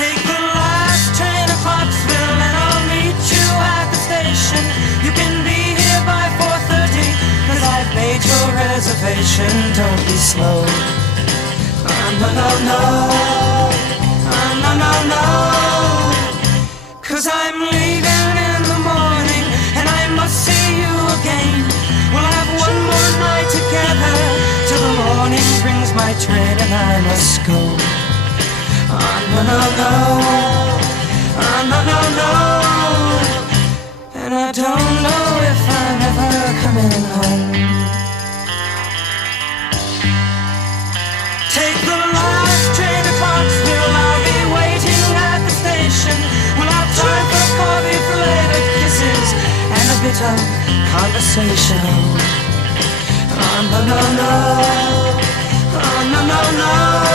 Take the last train to Clarksville and I'll meet you at the station. You can be here by 4:30, cause I've made your reservation. Don't be slow. No, no, no. No, no, no. Cause I'm leaving in the morning and I must see you again. We'll have one more night together till the morning brings my train and I must go. No, no, no. No, no, no. And I don't know if I'm ever coming home. Take the last train to Clarksville, I'll be waiting at the station. We'll have time for coffee, flavored kisses, and a bit of conversation. No, no, no. No, no, no.